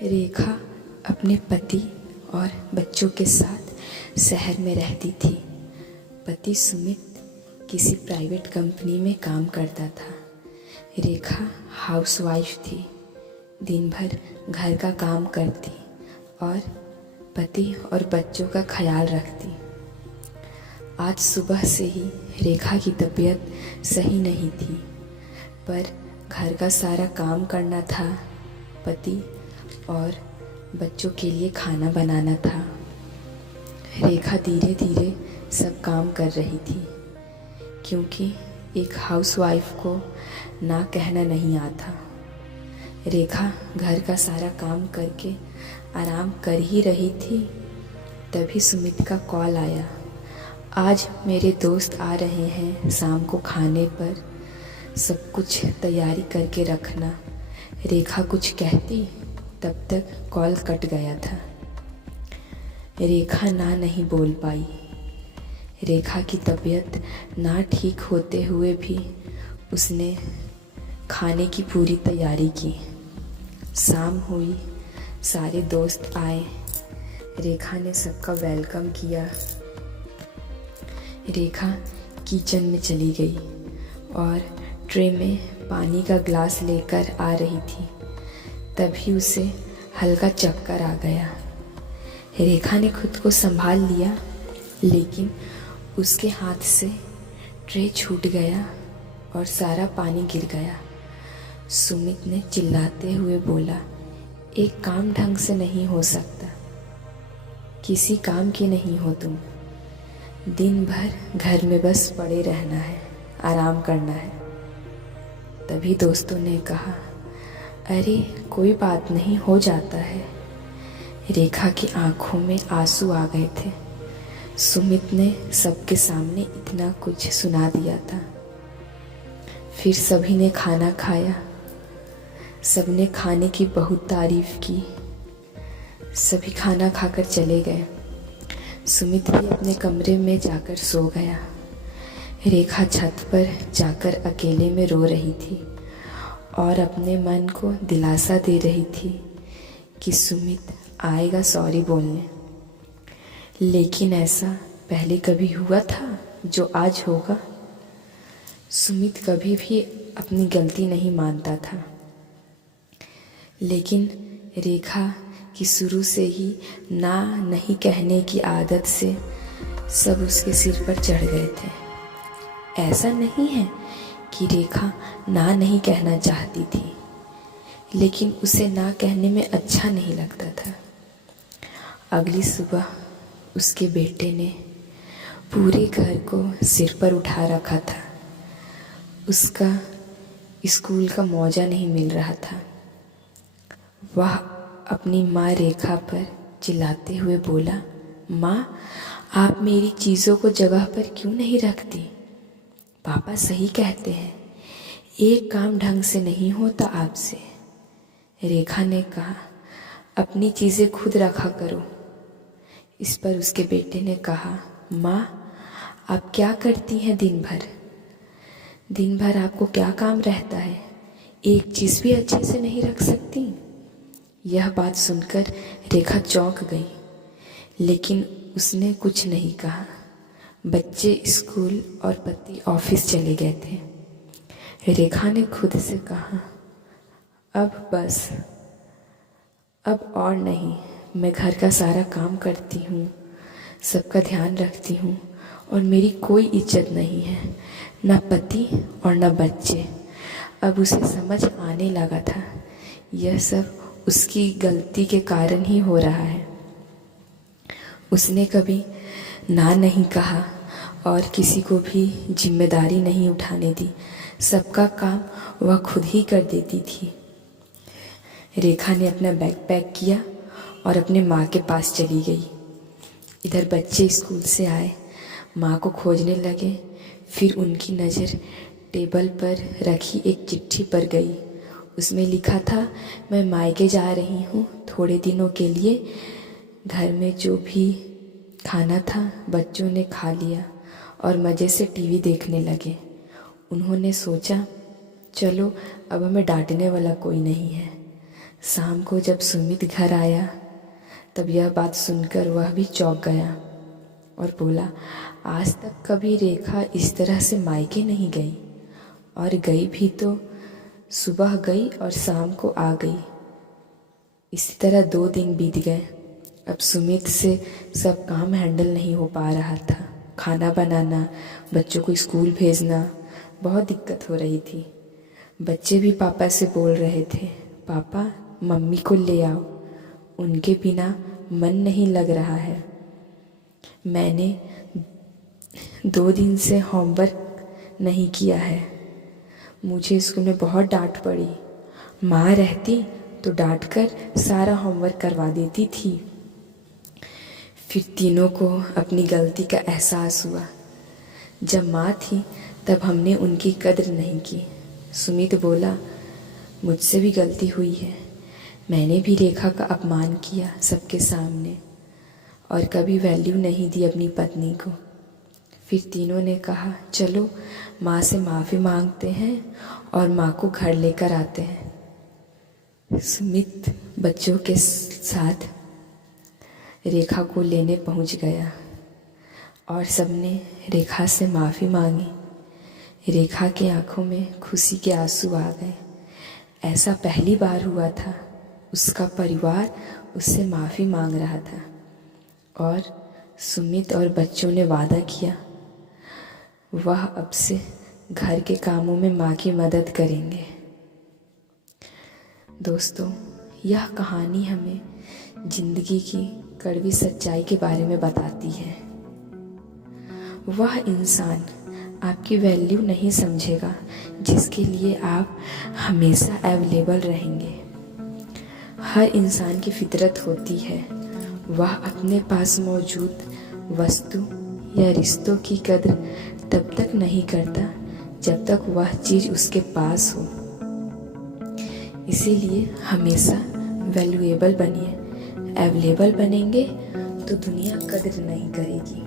रेखा अपने पति और बच्चों के साथ शहर में रहती थी। पति सुमित किसी प्राइवेट कंपनी में काम करता था। रेखा हाउसवाइफ थी, दिन भर घर का काम करती और पति और बच्चों का ख्याल रखती। आज सुबह से ही रेखा की तबीयत सही नहीं थी, पर घर का सारा काम करना था, पति और बच्चों के लिए खाना बनाना था। रेखा धीरे धीरे सब काम कर रही थी, क्योंकि एक हाउसवाइफ को ना कहना नहीं आता। रेखा घर का सारा काम करके आराम कर ही रही थी, तभी सुमित का कॉल आया। आज मेरे दोस्त आ रहे हैं शाम को खाने पर, सब कुछ तैयारी करके रखना। रेखा कुछ कहती तब तक कॉल कट गया था। रेखा ना नहीं बोल पाई। रेखा की तबीयत ना ठीक होते हुए भी उसने खाने की पूरी तैयारी की। शाम हुई, सारे दोस्त आए। रेखा ने सबका वेलकम किया। रेखा किचन में चली गई और ट्रे में पानी का ग्लास लेकर आ रही थी, तभी उसे हल्का चक्कर आ गया। रेखा ने खुद को संभाल लिया, लेकिन उसके हाथ से ट्रे छूट गया और सारा पानी गिर गया। सुमित ने चिल्लाते हुए बोला, एक काम ढंग से नहीं हो सकता, किसी काम की नहीं हो तुम। दिन भर घर में बस पड़े रहना है, आराम करना है। तभी दोस्तों ने कहा, अरे कोई बात नहीं, हो जाता है। रेखा की आंखों में आंसू आ गए थे। सुमित ने सबके सामने इतना कुछ सुना दिया था। फिर सभी ने खाना खाया। सबने खाने की बहुत तारीफ की। सभी खाना खाकर चले गए। सुमित भी अपने कमरे में जाकर सो गया। रेखा छत पर जाकर अकेले में रो रही थी और अपने मन को दिलासा दे रही थी कि सुमित आएगा सॉरी बोलने। लेकिन ऐसा पहले कभी हुआ था जो आज होगा? सुमित कभी भी अपनी गलती नहीं मानता था, लेकिन रेखा की शुरू से ही ना नहीं कहने की आदत से सब उसके सिर पर चढ़ गए थे। ऐसा नहीं है कि रेखा ना नहीं कहना चाहती थी, लेकिन उसे ना कहने में अच्छा नहीं लगता था। अगली सुबह उसके बेटे ने पूरे घर को सिर पर उठा रखा था। उसका स्कूल का मौजा नहीं मिल रहा था। वह अपनी माँ रेखा पर चिल्लाते हुए बोला, माँ, आप मेरी चीज़ों को जगह पर क्यों नहीं रखती? पापा सही कहते हैं, एक काम ढंग से नहीं होता आपसे। रेखा ने कहा, अपनी चीज़ें खुद रखा करो। इस पर उसके बेटे ने कहा, माँ, आप क्या करती हैं दिन भर? दिन भर आपको क्या काम रहता है? एक चीज़ भी अच्छे से नहीं रख सकती? यह बात सुनकर रेखा चौंक गई, लेकिन उसने कुछ नहीं कहा। बच्चे स्कूल और पति ऑफिस चले गए थे। रेखा ने खुद से कहा, अब बस, अब और नहीं। मैं घर का सारा काम करती हूँ, सबका ध्यान रखती हूँ और मेरी कोई इज्जत नहीं है, ना पति और ना बच्चे। अब उसे समझ आने लगा था, यह सब उसकी गलती के कारण ही हो रहा है। उसने कभी ना नहीं कहा और किसी को भी जिम्मेदारी नहीं उठाने दी। सबका काम वह खुद ही कर देती थी। रेखा ने अपना बैग पैक किया और अपने माँ के पास चली गई। इधर बच्चे स्कूल से आए, माँ को खोजने लगे। फिर उनकी नज़र टेबल पर रखी एक चिट्ठी पर गई। उसमें लिखा था, मैं मायके जा रही हूँ थोड़े दिनों के लिए। घर में जो भी खाना था बच्चों ने खा लिया और मज़े से टीवी देखने लगे। उन्होंने सोचा, चलो अब हमें डांटने वाला कोई नहीं है, शाम को जब सुमित घर आया तब यह बात सुनकर वह भी चौंक गया और बोला, आज तक कभी रेखा इस तरह से मायके नहीं गई, और गई भी तो सुबह गई और शाम को आ गई। इसी तरह 2 दिन बीत गए। अब सुमित से सब काम हैंडल नहीं हो पा रहा था। खाना बनाना, बच्चों को स्कूल भेजना, बहुत दिक्कत हो रही थी। बच्चे भी पापा से बोल रहे थे, पापा मम्मी को ले आओ, उनके बिना मन नहीं लग रहा है। मैंने 2 दिन से होमवर्क नहीं किया है। मुझे स्कूल में बहुत डांट पड़ी। माँ रहती तो डांटकर सारा होमवर्क करवा देती थी। फिर तीनों को अपनी गलती का एहसास हुआ। जब माँ थी तब हमने उनकी कद्र नहीं की। सुमित बोला, मुझसे भी गलती हुई है। मैंने भी रेखा का अपमान किया सबके सामने और कभी वैल्यू नहीं दी अपनी पत्नी को। फिर तीनों ने कहा, चलो माँ से माफ़ी मांगते हैं और माँ को घर लेकर आते हैं। सुमित बच्चों के साथ रेखा को लेने पहुंच गया और सबने रेखा से माफ़ी मांगी। रेखा के आंखों में खुशी के आंसू आ गए। ऐसा पहली बार हुआ था। उसका परिवार उससे माफ़ी मांग रहा था और सुमित और बच्चों ने वादा किया वह अब से घर के कामों में माँ की मदद करेंगे। दोस्तों, यह कहानी हमें जिंदगी की कड़वी सच्चाई के बारे में बताती है। वह इंसान आपकी वैल्यू नहीं समझेगा जिसके लिए आप हमेशा अवेलेबल रहेंगे। हर इंसान की फितरत होती है, वह अपने पास मौजूद वस्तु या रिश्तों की कद्र तब तक नहीं करता जब तक वह चीज़ उसके पास हो। इसीलिए हमेशा वैल्यूएबल बनिए। अवेलेबल बनेंगे तो दुनिया कद्र नहीं करेगी।